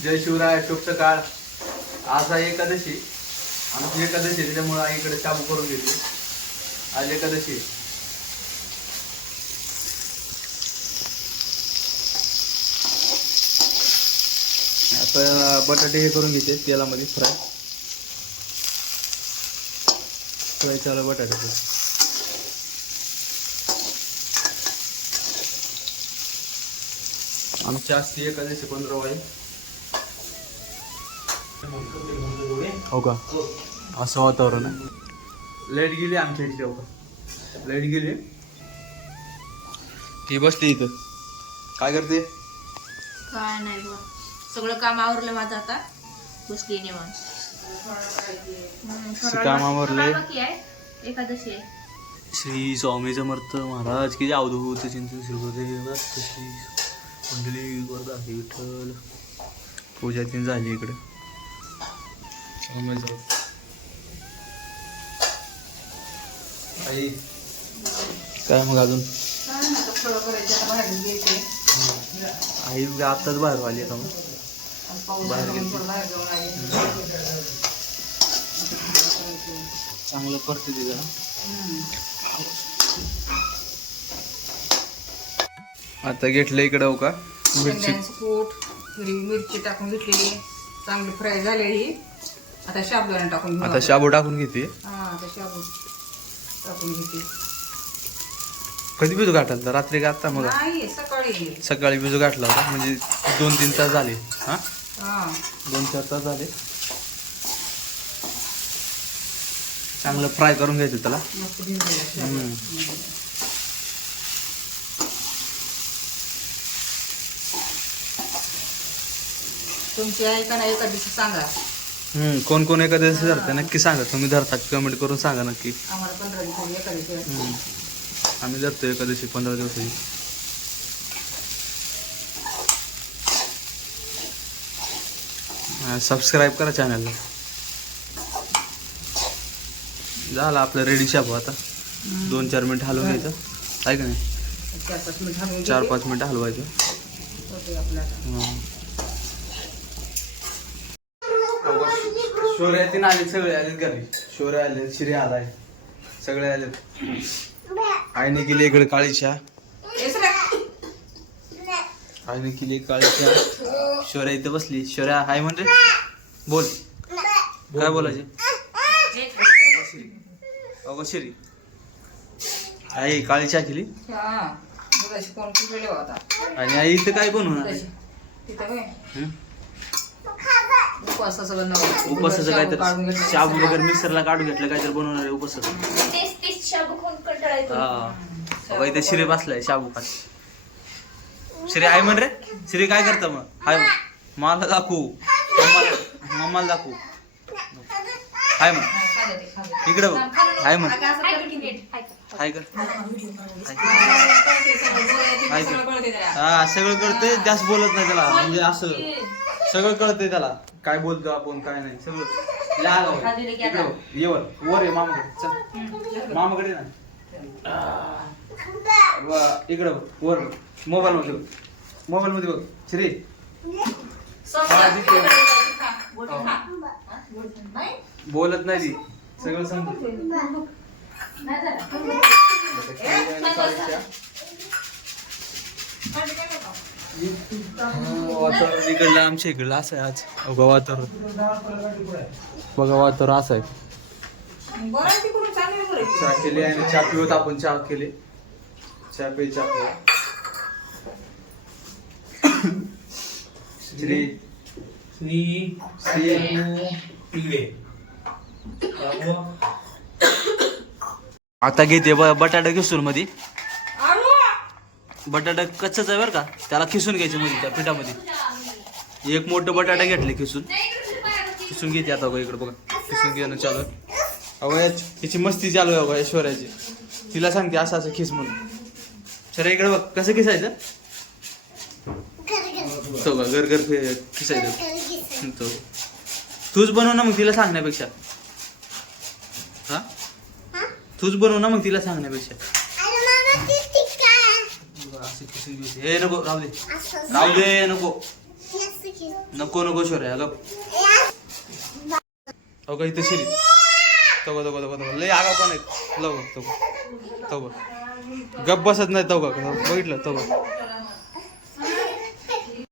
जय शिवराय, शुभ सकाळ. आज आहे एकादशी. आमची एकादशी त्याच्यामुळे आईकडे शाबू करून घेतली. आज एकादशी. आता बटाटे हे करून घेते तेलामध्ये फ्राय चालू बटाटे. आमची असते एकादशी 15 आहे. हो का? असं वातावरण आहे. लाईट गेली आमच्या इथे. हो का? लाईट गेली. ती बसली इथं. काय करते? काय नाही बघ, सगळं काम आवरलं माझं. आता बसली निवांत. काम आवरले. एकादशी आहे. श्री स्वामी समर्थ महाराज की अवधूत चिंतन श्रीदेव श्री कुंडली वरदा विठ्ठल. पूजा तीन झाली इकडे. आई काय मग अजून? आई आत्ताच बाहेर आली का? बाहेर गेली. चांगलं करते ते जरा. आता घेतलं इकडं. हो का? मिरची कूट हिरवी मिरची टाकून घेतलेली, चांगली फ्राय झालेली. आता शाबुदाणा टाकून घेऊ. आता शाबू टाकून घेते. आता शाबू टाकून घेते. कधी भिजू घातला? रात्री घातला मग? नाही, सकाळी. सकाळी भिजू घातला होता. म्हणजे 2-3 तास झाले. हा, 2-4 तास झाले. चांगलं फ्राय करून घ्यायचं त्याला. मस्त भिजलेला शाबू. तुमची आहे का नाही एखादी सांगा. कोण कोण एखाद्याशी धरते नक्की सांगा. तुम्ही धरता कमेंट करून सांगा नक्की. आम्हाला 15 दिवसांनी एखादी. आम्ही धरतो एखाद्याशी 15 दिवसाची. सबस्क्राईब करा चॅनलला. झालं आपलं रेडी शाबू. आता 2-4 मिनिट हलवून घ्यायचं आहे का नाही? 4-5 मिनिट हलवायचं. शोर्या तीन आले, सगळे आलेत घरी. शोर्या आले, शिरे आलाय, सगळे आलेत. आईने केली इकडे काळी चहा. आईने केली काळी चहा. शोर्या इथं बसली. शोर्या हाय म्हणजे बोल. काय बोलायचे? अगो शिरी आई काळी चहा केली. आणि आई इथं काय बनवणार? उपवासाचं काहीतरी शाबू वगैरे मिक्सरला काढून घेतलं, काहीतरी बनवणार आहे उपवासाचं. हा, इथे शिरे बसलाय शाबू खात. श्री आहे म्हण रे. श्री काय करता मग? हाय मला दाखवू. मम्माला दाखवू. हाय म्हण इकडं बघ. हाय म्हण. हाय कर. हा, सगळं कळतंय. जास्त बोलत नाही त्याला. म्हणजे असं सगळं कळतंय त्याला. काय बोलतो आपण काय नाही सगळं. ये वर ये मामाकडे. चल मामाकडे ना. इकडं वर मोबाईल मध्ये बघ. मोबाईल मध्ये बघ श्री. बोलत नाही ती. सगळं समजत. वातावरण इकडलं आमच्या इकडलं असं आहे आज. बघा वातावरण. बघा वातावरण असं आहे. चहा केली आणि चहा पिवत आपण. चहा केली. चहा प्यायची आपल्याला. श्री श्री श्री आता घेते बटाटा किसून मध्ये. बटाटा कच्चाच आहे बरं का. त्याला खिसून घ्यायचे मध्ये त्या पिठामध्ये. एक मोठं बटाटा घेतले खिसून घेते. आता इकडे बघा खिसून घेणं चालू आहे. अगो याची मस्ती चालू आहे बघा ऐश्वर्याची. तिला सांगते असं असं खिस म्हणून. सर इकडे बघ कसं खिसायचं. तो बघ घर खिसायचं. तो तूच बनव ना मग तिला सांगण्यापेक्षा. हा, तूच बनव ना मग तिला सांगण्यापेक्षा. हे नको राहू दे नको. नको नको शोर आहे गप. अहो का इथं शिरी तगो तगो तगो तगो लय आगा पण आहेत. लव तगो तगो गप बसत नाही तगो बघितलं तगो